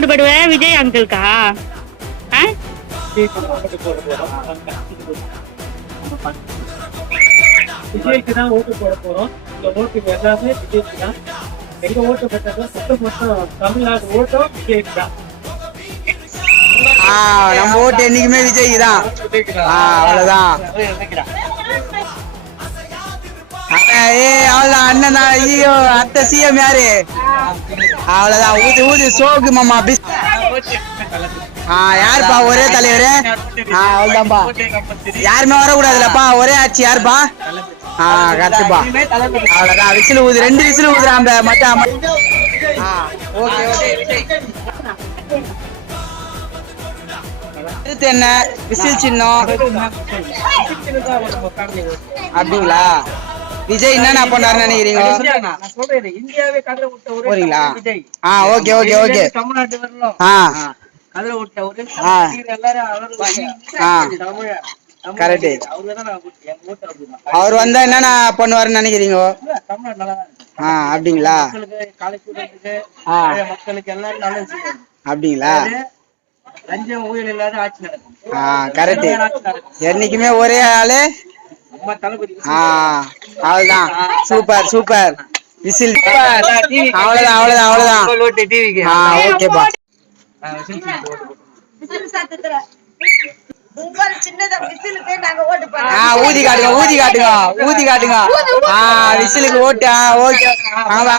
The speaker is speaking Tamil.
ஓட்டு போடுவ? விஜய் அங்கிள்கா? விஜய்க்கு தான் ஓட்டு போட போறோம். இந்த ஓட்டு எல்லாமே விஜய்க்கு தான். எங்க ஓட்டு பெற்றது மொத்தம் தமிழ்நாடு ஓட்டும் விஜய்க்கு தான். நம்ம ஓட்டு என்னைக்குமே விஜய்க்கு தான். அவ்வளவுதான். அவ்வளவுதான் அண்ணன் தான். ஐயோ அத்தை சிஎம் யாரு? அவ்வளவுதான். ஊதி ஊதி சோகு மாமா. யாருப்பா ஒரே தலைவரு? அவ்வளவுதான்ப்பா. யாருமே வரக்கூடாதுலப்பா. ஒரே ஆட்சி யாருப்பா? கரெக்டுப்பா. அவ்வளவுதான். விசில் ஊது. 2 விசில் ஊதுறான் மச்சான். ஓகே என்ன விசில் சின்னம் அப்படிங்களா? விஜய் என்னென்ன பண்ணாருன்னு நினைக்கிறீங்க? போறீங்களா? Okay okay okay. கரெக்ட். அவர் வந்தா என்னென்ன பண்ணுவாருன்னு நினைக்கிறீங்க? அப்படிங்களா? அப்படிங்களா? கரெக்ட். என்னைக்குமே ஒரே ஆளு. அவ்வளவுதான். Super super. விசில். அவ்வளவுதான் அவ்வளவுதான் அவ்வளவுதான். ஓகேப்பா. ஊதி காட்டுங்க ஊதி காட்டுங்க ஊதி காட்டுங்க. விசிலுக்கு ஓட்டு. ஓகே.